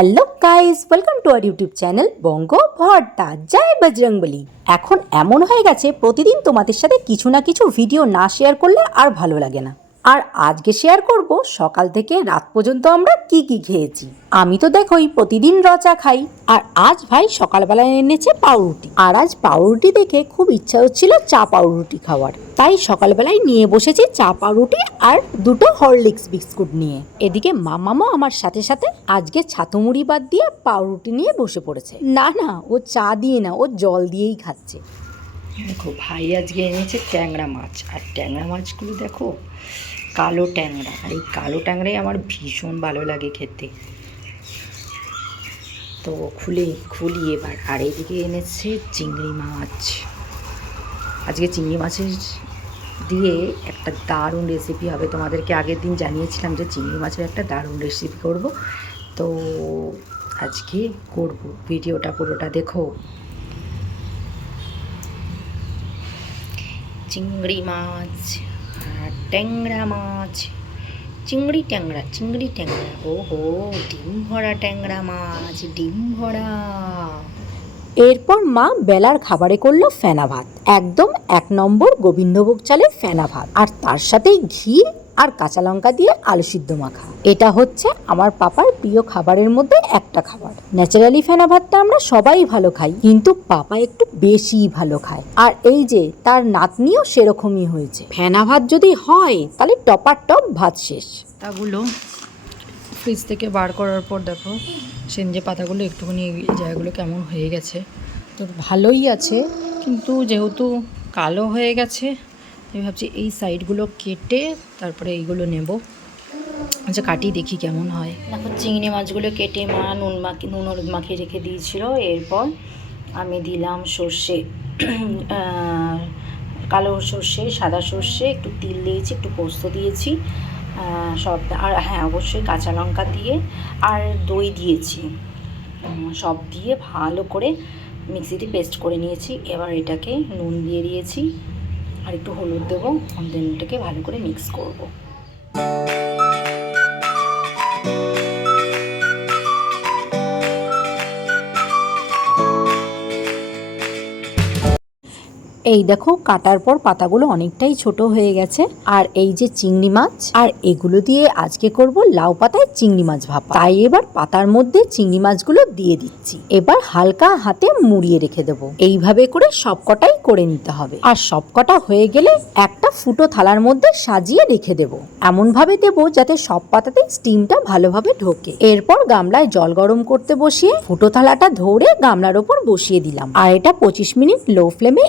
Hello guys welcome to our YouTube channel বঙ্গ ভর্তা জয় বজরংবলী এখন এমন হয়ে গেছে, প্রতিদিন তোমাদের সাথে কিছু না কিছু ভিডিও না শেয়ার করলে আর ভালো লাগে না। আর আজকে শেয়ার করব, সকাল থেকে রাত পর্যন্ত আমরা কি কি খেয়েছি। আমি তো দেখোই, প্রতিদিন রচা খাই। আর আজ ভাই সকালবেলায় এনেছে পাউরুটি। আর আজ পাউরুটি দেখে খুব ইচ্ছা হচ্ছিল চা পাউরুটি খাওয়ার। তাই সকালবেলায় নিয়ে বসেছি চা পাউরুটি আর দুটো হরলিক্স বিস্কুট নিয়ে। এদিকে মামামও আমার সাথে সাথে আজকে ছাতুমুড়ি বাদ দিয়ে পাউরুটি নিয়ে বসে পড়েছে। না না, ও চা দিয়ে না, ও জল দিয়েই খাচ্ছে। দেখো, ভাই আজকে এনেছে ট্যাংরা মাছ। আর ট্যাংরা মাছগুলো দেখো, কালো ট্যাংরা। আর এই কালো ট্যাংরাই আমার ভীষণ ভালো লাগে খেতে। তো খুলে, খুলি এবার। আর এদিকে এনেছে চিংড়ি মাছ। আজকে চিংড়ি মাছের দিয়ে একটা দারুণ রেসিপি হবে। তোমাদেরকে আগের দিন জানিয়েছিলাম যে চিংড়ি মাছের একটা দারুণ রেসিপি করব। তো আজকে করব। ভিডিওটা পুরোটা দেখো। চিংড়ি মাছ ট্যাংরা মাছ। চিংড়ি ট্যাংরা চিংড়ি ট্যাংরা। ও হো ডিম ভরা ট্যাংরা মাছ, ডিম ভরা। এরপর মা বেলার খাবারে করল ফেনা ভাত একদম এক নম্বর গোবিন্দভোগ চালের ফেনা ভাত আর তার সাথে ঘি আর কাঁচা লঙ্কা দিয়ে আলু সিদ্ধ মাখা। এটা হচ্ছে আমার পাপার প্রিয় খাবারের মধ্যে একটা খাবার। ন্যাচারালি ফেনা ভাতটা আমরা সবাই ভালো খাই, কিন্তু পাপা একটু বেশি ভালো খায়। আর এই যে তার নাতনিও সেরকমই হয়েছে। ফেনা ভাত যদি হয়, তাহলে টপার টপ ভাত শেষ। পাতাগুলো ফ্রিজ থেকে বার করার পর দেখো সেঞ্জে পাতাগুলো একটুখানি এই জায়গাগুলো কেমন হয়ে গেছে। তো ভালোই আছে, কিন্তু যেহেতু কালো হয়ে গেছে, আমি ভাবছি এই সাইডগুলো কেটে তারপরে এইগুলো নেব। আচ্ছা কাটি দেখি কেমন হয়। দেখো, চিংড়ি মাছগুলো কেটে মা নুন মাখি, নুন হলুদ মাখিয়ে রেখে দিয়েছিল। এরপর আমি দিলাম সর্ষে কালো সর্ষে, সাদা সর্ষে, একটু তিল দিয়েছি, একটু পোস্ত দিয়েছি। সব আর হ্যাঁ অবশ্যই কাঁচা লঙ্কা দিয়ে আর দই দিয়েছি। সব দিয়ে ভালো করে মিক্সিতে পেস্ট করে নিয়েছি। এবার এটাকে নুন দিয়ে দিয়েছি। আর একটু হলুদ দেবো, দেন এটাকে ভালো করে মিক্স করব। এই দেখো, কাটার পর পাতাগুলো অনেকটাই ছোট হয়ে গেছে। আর এই যে চিংড়ি মাছ, আর এগুলো দিয়ে আজকে করব লাউ পাতায় চিংড়ি মাছ ভাপা। তাই এবার পাতার মধ্যে চিংড়ি মাছগুলো দিয়ে দিচ্ছি। এবার হালকা হাতে মুড়িয়ে রেখে দেবো। এইভাবে করে সবকটাই করে নিতে হবে। আর সবকটা হয়ে গেলে একটা ফুটো থালার মধ্যে সাজিয়ে রেখে দেব। এমন ভাবে দেবো যাতে সব পাতাতে স্টিমটা ভালোভাবে ঢোকে। এরপর গামলায় জল গরম করতে বসিয়ে ফুটো থালাটা ধরে গামলার ওপর বসিয়ে দিলাম। আর এটা পঁচিশ মিনিট লো ফ্লেমে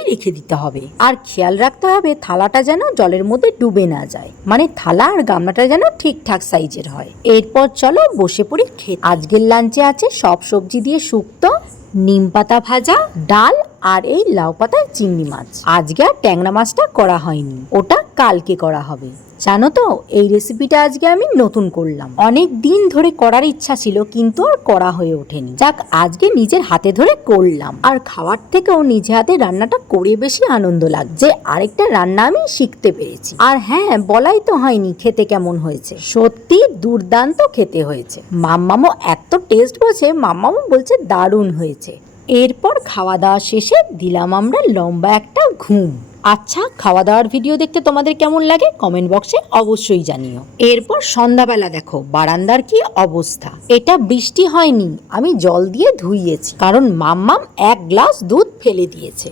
এইভাবেই রেখে দিতে হবে। আর খেয়াল রাখতে হবে থালাটা যেন জলের মধ্যে ডুবে না যায়। মানে থালা আর গামলাটা যেন ঠিকঠাক সাইজের হয়। এরপর চলো বসে পড়ি খেতে আজকের লাঞ্চে আছে সব সবজি দিয়ে শুক্ত, নিম পাতা ভাজা, ডাল আর এই লাউ পাতার চিংড়ি মাছ। আজকে আর ট্যাংরা মাছটা করা হয়নি। ওটা কালকে করা হবে। জানো তো, এই রেসিপিটা আজকে আমি নতুন করলাম। অনেক দিন ধরে করার ইচ্ছা ছিল, কিন্তু আর করা হয়ে ওঠেনি। যাক, আজকে নিজের হাতে ধরে করলাম। আর খাওয়ার থেকেও নিজে হাতে রান্নাটা করে বেশি আনন্দ লাগছে। আরেকটা রান্না আমি শিখতে পেরেছি। আর হ্যাঁ বলাই তো হয়নি খেতে কেমন হয়েছে। সত্যি দুর্দান্ত খেতে হয়েছে। মাম্মামও এত টেস্ট বলছে, মাম্মামও বলছে দারুণ হয়েছে। এরপর খাওয়া দাওয়া শেষে দিলাম আমরা লম্বা একটা ঘুম। আচ্ছা খাওয়া দাওয়ার ভিডিও দেখতে তোমাদের কেমন লাগে? কমেন্ট বক্সে অবশ্যই জানিও। এরপর সন্ধ্যাবেলা দেখো, বারান্দার কি অবস্থা? এটা বৃষ্টি হয়নি, আমি জল দিয়ে ধুইয়েছি, কারণ মাম্মাম এক গ্লাস দুধ ফেলে দিয়েছে।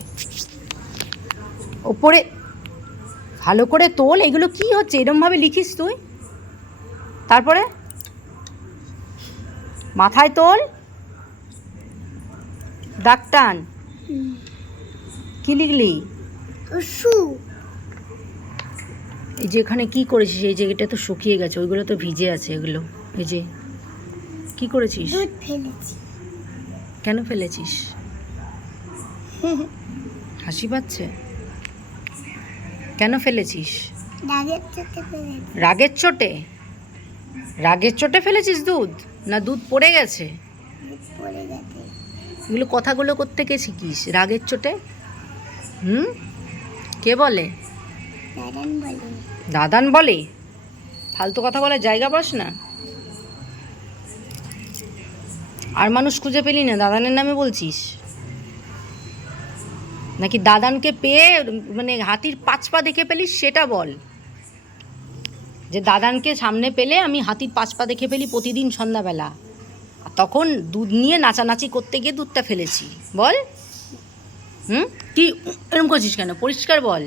ওপরে ভালো করে তোল, এগুলো কি হচ্ছে? এরমভাবে লিখিস তুই। তারপরে? মাথায় তোল। ডাক্তান কি লিখলি? এই যে এখানে কি করেছিস? এই যে এটা তো শুকিয়ে গেছে ওইগুলো তো ভিজে আছে এগুলো। এই যে কি করেছিস? কেন ফেলেছিস? হাসি পাচ্ছে? কেন ফেলেছিস? রাগের চোটে? রাগের চোটে ফেলেছিস দুধ? না দুধ পড়ে গেছে? দুধ পড়ে গেছে। এগুলো কথাগুলো কোত্থেকে শিখিস রাগের চোটে? হুম? কে বলে। দাদান বলে? ফালতু কথা বলার জায়গা পাস না? আর মানুষ খুঁজে পেলি না? দাদানের নামে বলছিস? নাকি দাদানকে পেয়ে মানে হাতির পাঁচ পা দেখে পেলিস সেটা বল। যে দাদানকে সামনে পেলে আমি হাতির পাঁচ পা দেখে পেলি প্রতিদিন সন্ধ্যাবেলা। তখন দুধ নিয়ে নাচানাচি করতে গিয়ে দুধটা ফেলেছি। বল। হুম? কি এরকম করছিস কেন? পরিষ্কার বল।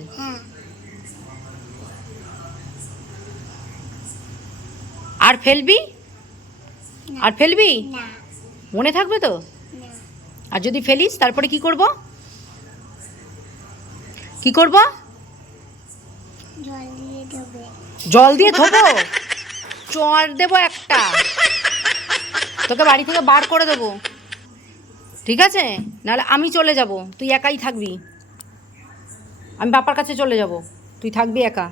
আর ফেলবি? আর ফেলবি? মনে থাকবে তো? আর যদি ফেলিস তারপরে কি করব? কি করব? জল দিয়ে দেবে জল দিয়ে ধোবো? চর দেবো একটা। তোকে বাড়ি থেকে বার করে দেবো। ঠিক আছে? নাহলে আমি চলে যাব। তুই একাই থাকবি। আমি বাপার কাছে চলে যাব। তুই থাকবি একা।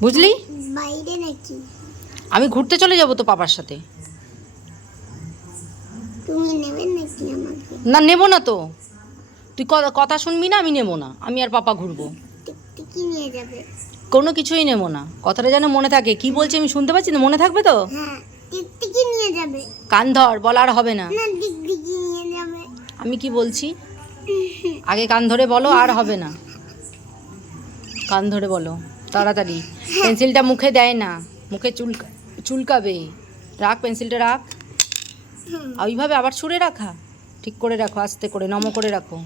বুঝলি? বাইরে নাকি? আমি ঘুরতে চলে যাব তো পাপার সাথে। তুমি নেবে নাকি আমাকে? না নেব না তো। তুই কথা শুনবি না আমি নেব না। আমি আর পাপা ঘুরবো। টিকটিকি নিয়ে যাবে। কোনো কিছুই নেব না। কথাটা যেন মনে থাকে। কি বলছি আমি শুনতে পাচ্ছি না? মনে থাকবে তো? হ্যাঁ। টিকটিকি নিয়ে যাবে। কান ধর বলা আর হবে না। না টিকটিকি নিয়ে যাবে। আমি কি বলছি? আগে কান ধরে বলো আর হবে না। কান ধরে বলো তাড়াতাড়ি। পেন্সিলটা মুখে দেয় না মুখে চুলকা চুলকাবে। রাখ পেন্সিলটা রাখ। ওইভাবে আবার ছুঁড়ে রাখা। ঠিক করে রাখো আস্তে করে নম করে রাখো।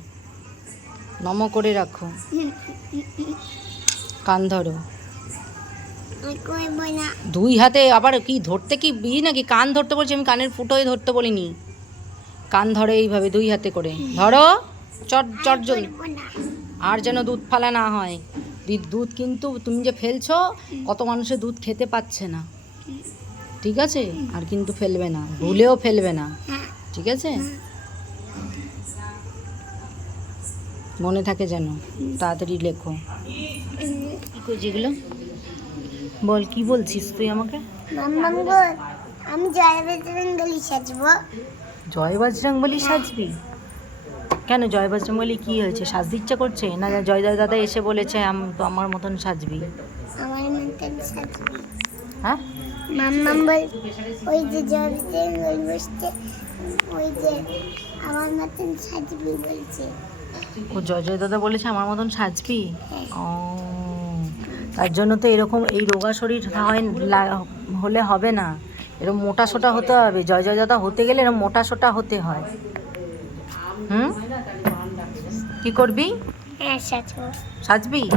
নম করে রাখো। কান ধরো। দুই হাতে আবার কি ধরতে কি বুঝি নাকি? কান ধরতে বলছি আমি কানের ফুটোয় ধরতে বলিনি। কান ধরে এইভাবে দুই হাতে করে। ধরো চট চট আর যেন দুধ ফালা না হয়। দুধ কিন্তু তুমি যে ফেলছো কত মানুষের দুধ খেতে পাচ্ছে না। ঠিক আছে? আর কিন্তু ফেলবে না। ভুলেও ফেলবে না। হ্যাঁ। ঠিক আছে? মনে থাকে যেন। তাড়াতাড়ি লেখো। যেগুলো বল কি বলছিস তুই আমাকে? মাম্মাম গো আমি জয় বেতরঙ্গলি সাজবো। জয় বজরং বলি সাজবি? কেন জয় বজরং বলি কি হয়েছে? সাজতে ইচ্ছা করছে? না জয় জয় দাদা এসে বলেছে আম- তো আমার মতন সাজবি। আমার মতন সাজবি। হ্যাঁ? মাম্মাম বল ওই যে জয় বেতরঙ্গল বসছে ওই যে আমার মতন সাজবি বলছে। ও জয় জয় দাদা বলেছে আমার মতন সাজবি? হ্যাঁ। ও। তার জন্য তো এরকম এই রোগা শরীর হয় লা- হলে হবে না। এরকম মোটা সোটা হতে হবে। জয় জয় দাদা হতে গেলে এরকম মোটা সোটা হতে হয়। হুম? কি করবি? হ্যাঁ সাজবি।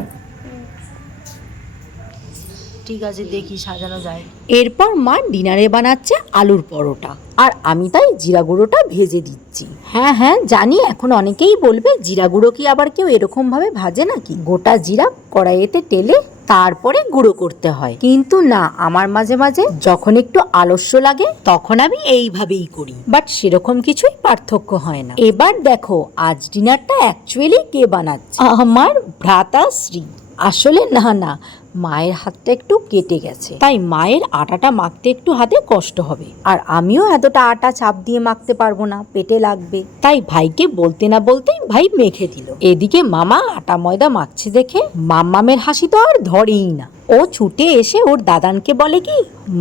ঠিক আছে দেখি সাজানো যায়। এরপর মা ডিনারে বানাচ্ছে আলুর পরোটা। আর আমি তাই জিরা গুঁড়োটা ভেজে দিচ্ছি। হ্যাঁ হ্যাঁ জানি এখন অনেকেই বলবে জিরা গুঁড়ো কি আবার কেউ এরকমভাবে ভাজে নাকি? গোটা জিরা কড়াইতে টেলে তারপরে গুঁড়ো করতে হয়। কিন্তু না, আমার মাঝে মাঝে যখন একটু আলস্য লাগে, তখন আমি এইভাবেই করি। বাট সেরকম কিছুই পার্থক্য হয় না। এবার দেখো, আজ ডিনারটা অ্যাকচুয়ালি কে বানাচ্ছে? আমার ভ্রাতাশ্রী আসলে না না, মায়ের হাতটা একটু কেটে গেছে। তাই মায়ের আটাটা মাখতে একটু হাতে কষ্ট হবে। আর আমিও এতটা আটা চাপ দিয়ে মাখতে পারব না, পেটে লাগবে। তাই ভাইকে বলতে না বলতেই ভাই মেখে দিল। এদিকে মামা আটা ময়দা মাখছে দেখে মাম্মামের হাসি তো আর ধরেই না। ও ছুটে এসে ওর দাদানকে বলে কি,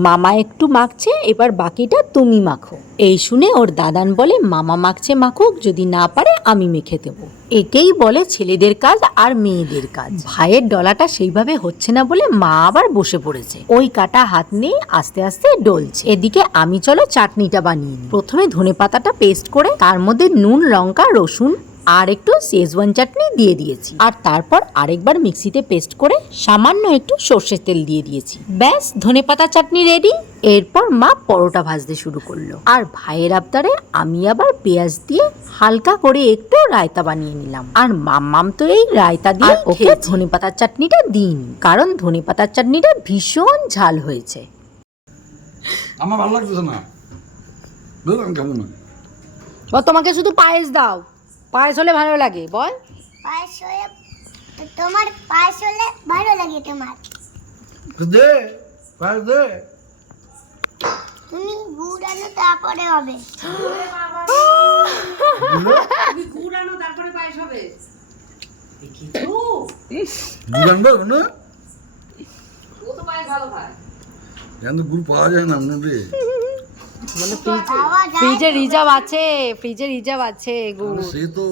মামা একটু মাখছে, এবার বাকিটা তুমি মাখো। এই শুনে ওর দাদান বলে, মামা মাখছে মাখুক, যদি না পারে আমি মেখে দেবো। একেই বলে ছেলেদের কাজ আর মেয়েদের কাজ। ভাইয়ের ডলাটা সেইভাবে হচ্ছে না বলে মা আবার বসে পড়েছে। ওই কাটা হাত নিয়ে আস্তে আস্তে ডলছে। এদিকে আমি চলো চাটনিটা বানিয়ে প্রথমে ধনে পাতাটা পেস্ট করে, তার মধ্যে নুন, লঙ্কা, রসুন আর একটু শেজওয়ান চাটনি দিয়ে দিয়েছি। আর তারপর আরেকবার মিক্সিতে পেস্ট করে সামান্য একটু সর্ষের তেল দিয়ে দিয়েছি। ব্যাস ধনেপাতা চাটনি রেডি এরপর মা পরোটা ভাজতে শুরু করল। আর ভাইয়ের আবদারে আমি আবার পেঁয়াজ দিয়ে হালকা করে একটু রায়তা বানিয়ে নিলাম। আর মাম্মাম তো এই রায়তা দিয়ে ওকে ধনেপাতার চাটনিটা দিন কারণ ধনেপাতার চাটনিটা ভীষণ ঝাল হয়েছে। আমার ভালো লাগতেছে না। ও তোমাকে শুধু পায়েস দাও। পায়েস হলে ভালো লাগে বল। পায়েস হলে তোমার পায়েস হলে ভালো লাগে তোমার। দে পায়েস দে। তুমি গুড় আনো তারপরে হবে। গুড়? আনব না এখন তো গুড় পাওয়া যায় না আপনাদের মানে ফ্রিজ রিজার্ভ আছে ফ্রিজে রিজার্ভ আছে গুড় সে তো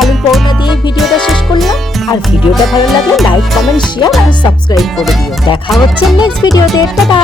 আলুর পরোটা দিয়ে ভিডিওটা শেষ করলাম। আর ভিডিওটা ভালো লাগলে লাইক, কমেন্ট শেয়ার আর সাবস্ক্রাইব করে দিও। দেখা হচ্ছে নেক্সট ভিডিওতে টাটা